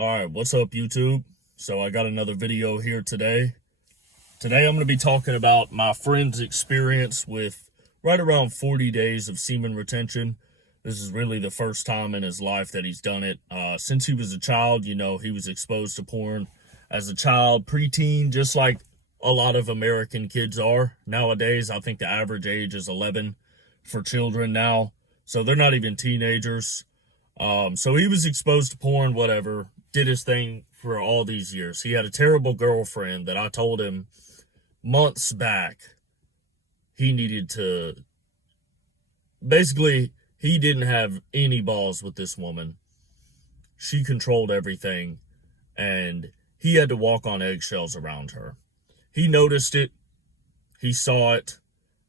Alright, what's up YouTube? So I got another video here today. Today I'm going to be talking about my friend's experience with right around 40 days of semen retention. This is really the first time in his life that he's done it. Since he was a child, he was exposed to porn as a child, preteen, just like a lot of American kids are. Nowadays, I think the average age is 11 for children now. So they're not even teenagers. So he was exposed to porn, whatever, did his thing for all these years. He had a terrible girlfriend that I told him months back he needed to, basically, he didn't have any balls with this woman. She controlled everything, and he had to walk on eggshells around her. He noticed it, he saw it,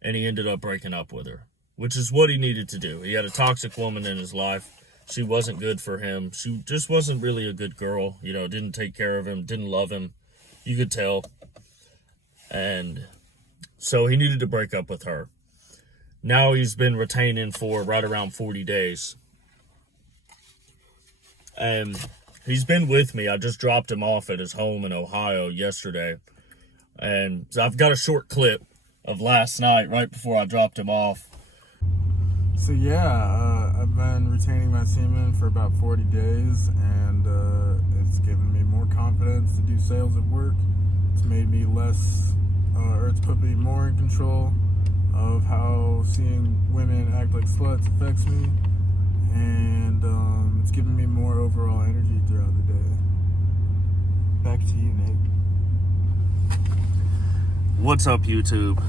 and he ended up breaking up with her, which is what he needed to do. He had a toxic woman in his life. She wasn't good for him. She just wasn't really a good girl. Didn't take care of him, didn't love him. You could tell. And so he needed to break up with her. Now he's been retaining for right around 40 days. And he's been with me. I just dropped him off at his home in Ohio yesterday. And so I've got a short clip of last night right before I dropped him off. So yeah, I've been retaining my semen for about 40 days, and it's given me more confidence to do sales at work. It's made me it's put me more in control of how seeing women act like sluts affects me, and it's given me more overall energy throughout the day. Back to you, Nate. What's up, YouTube?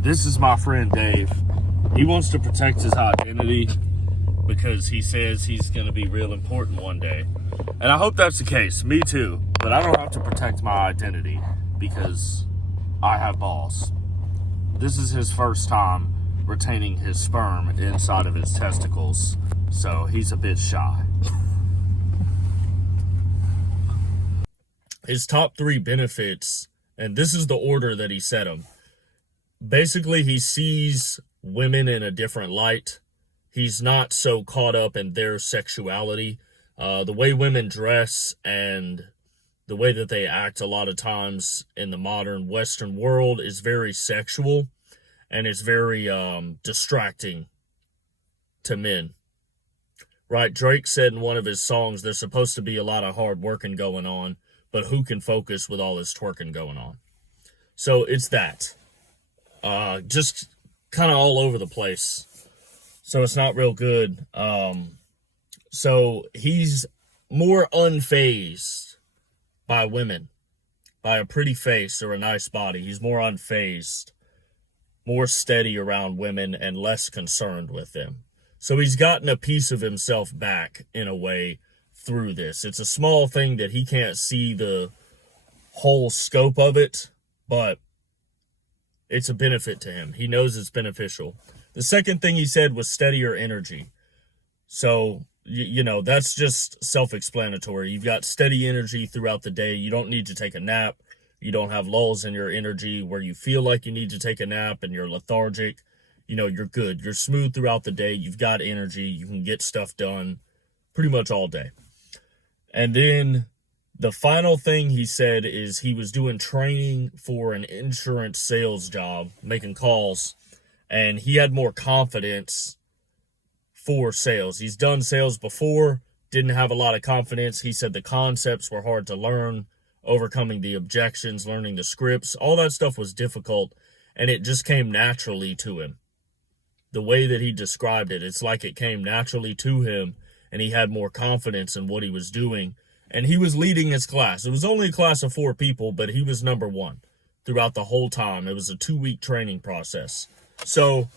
This is my friend Dave. He wants to protect his identity because he says he's going to be real important one day. And I hope that's the case. Me too. But I don't have to protect my identity because I have balls. This is his first time retaining his sperm inside of his testicles. So he's a bit shy. His top 3 benefits, and this is the order that he set them. Basically, he sees women in a different light. He's not so caught up in their sexuality. The way women dress and the way that they act a lot of times in the modern Western world is very sexual, and it's very distracting to men. Right? Drake said in one of his songs, there's supposed to be a lot of hard working going on, but who can focus with all this twerking going on? So it's that. Just kind of all over the place. So it's not real good. So he's more unfazed by women, by a pretty face or a nice body. He's more unfazed, more steady around women, and less concerned with them. So he's gotten a piece of himself back in a way through this. It's a small thing that he can't see the whole scope of it, but it's a benefit to him. He knows it's beneficial. The second thing he said was steadier energy. So, that's just self-explanatory. You've got steady energy throughout the day. You don't need to take a nap. You don't have lulls in your energy where you feel like you need to take a nap and you're lethargic. You're good. You're smooth throughout the day. You've got energy. You can get stuff done pretty much all day. And then the final thing he said is he was doing training for an insurance sales job, making calls, and he had more confidence for sales. He's done sales before, didn't have a lot of confidence. He said the concepts were hard to learn, overcoming the objections, learning the scripts, all that stuff was difficult, and it just came naturally to him. The way that he described it, it's like it came naturally to him, and he had more confidence in what he was doing. And he was leading his class. It was only a class of 4 people, but he was number 1 throughout the whole time. It was a 2-week training process. So,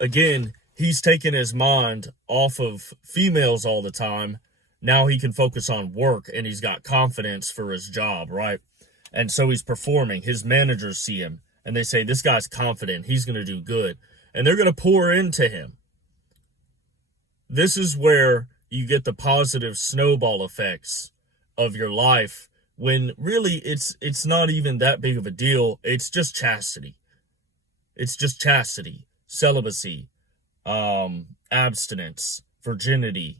again, he's taken his mind off of females all the time. Now he can focus on work, and he's got confidence for his job, right? And so he's performing. His managers see him, and they say, this guy's confident. He's going to do good. And they're going to pour into him. This is where you get the positive snowball effects of your life when really it's not even that big of a deal. It's just chastity. It's just chastity, celibacy, abstinence, virginity,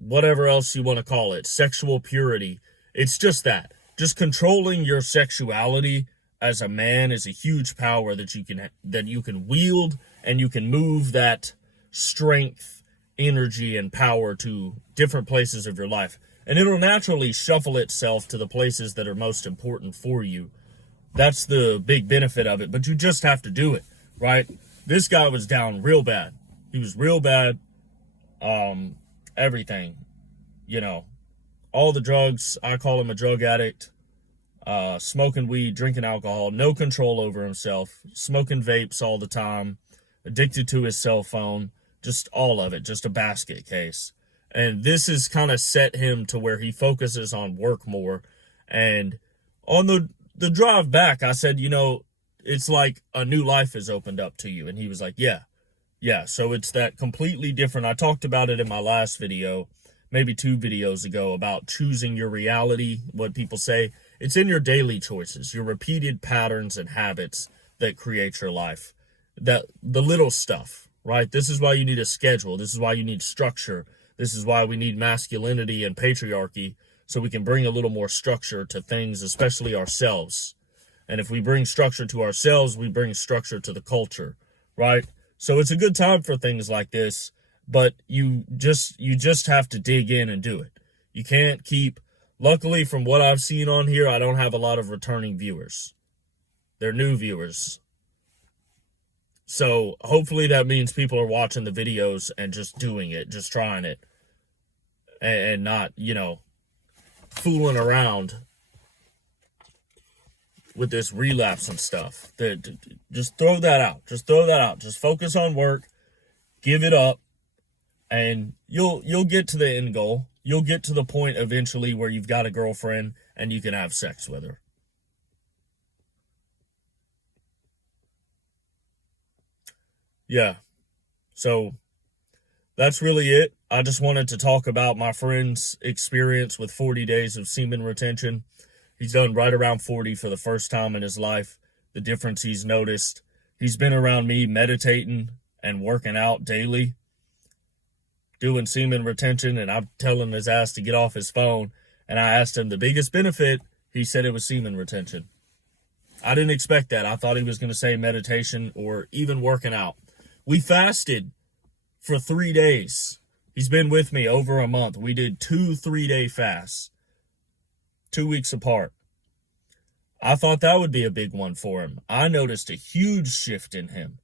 whatever else you want to call it, sexual purity. It's just that. Just controlling your sexuality as a man is a huge power that you can wield, and you can move that strength, energy, and power to different places of your life. And it'll naturally shuffle itself to the places that are most important for you. That's the big benefit of it, but you just have to do it, right? This guy was down real bad. He was real bad. Everything, all the drugs. I call him a drug addict. Smoking weed, drinking alcohol, no control over himself, smoking vapes all the time, addicted to his cell phone, just all of it, just a basket case. And this has kind of set him to where he focuses on work more. And on the drive back, I said, it's like a new life has opened up to you. And he was like, yeah. So it's that completely different. I talked about it in my last video, maybe 2 videos ago, about choosing your reality, what people say. It's in your daily choices, your repeated patterns and habits that create your life. The little stuff, right? This is why you need a schedule. This is why you need structure. This is why we need masculinity and patriarchy, so we can bring a little more structure to things, especially ourselves. And if we bring structure to ourselves, we bring structure to the culture, right? So it's a good time for things like this, but you just have to dig in and do it. You can't keep, luckily from what I've seen on here, I don't have a lot of returning viewers. They're new viewers. So hopefully that means people are watching the videos and just doing it, just trying it, and not, fooling around with this relapse and stuff. Just throw that out. Just focus on work, give it up, and you'll get to the end goal. You'll get to the point eventually where you've got a girlfriend and you can have sex with her. Yeah. So that's really it. I just wanted to talk about my friend's experience with 40 days of semen retention. He's done right around 40 for the first time in his life. The difference he's noticed. He's been around me meditating and working out daily, doing semen retention, and I'm telling his ass to get off his phone. And I asked him the biggest benefit. He said it was semen retention. I didn't expect that. I thought he was going to say meditation or even working out. We fasted for 3 days. He's been with me over a month. We did 2 3-day fasts, 2 weeks apart. I thought that would be a big one for him. I noticed a huge shift in him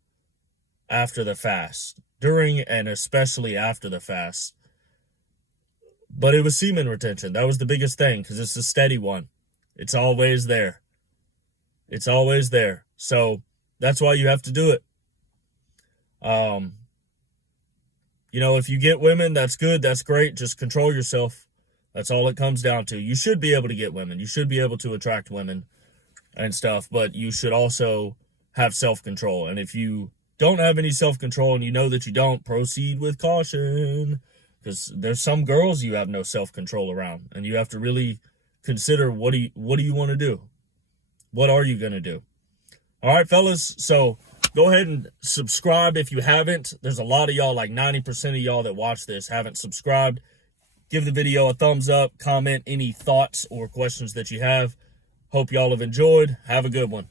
after the fast, during and especially after the fast. But it was semen retention. That was the biggest thing, because it's a steady one. It's always there. It's always there. So that's why you have to do it. If you get women, that's good. That's great. Just control yourself. That's all it comes down to. You should be able to get women. You should be able to attract women and stuff, but you should also have self-control. And if you don't have any self-control and you know that you don't, proceed with caution, because there's some girls you have no self-control around, and you have to really consider what do you want to do? What are you going to do? All right, fellas. So go ahead and subscribe if you haven't. There's a lot of y'all, like 90% of y'all that watch this haven't subscribed. Give the video a thumbs up, comment any thoughts or questions that you have. Hope y'all have enjoyed. Have a good one.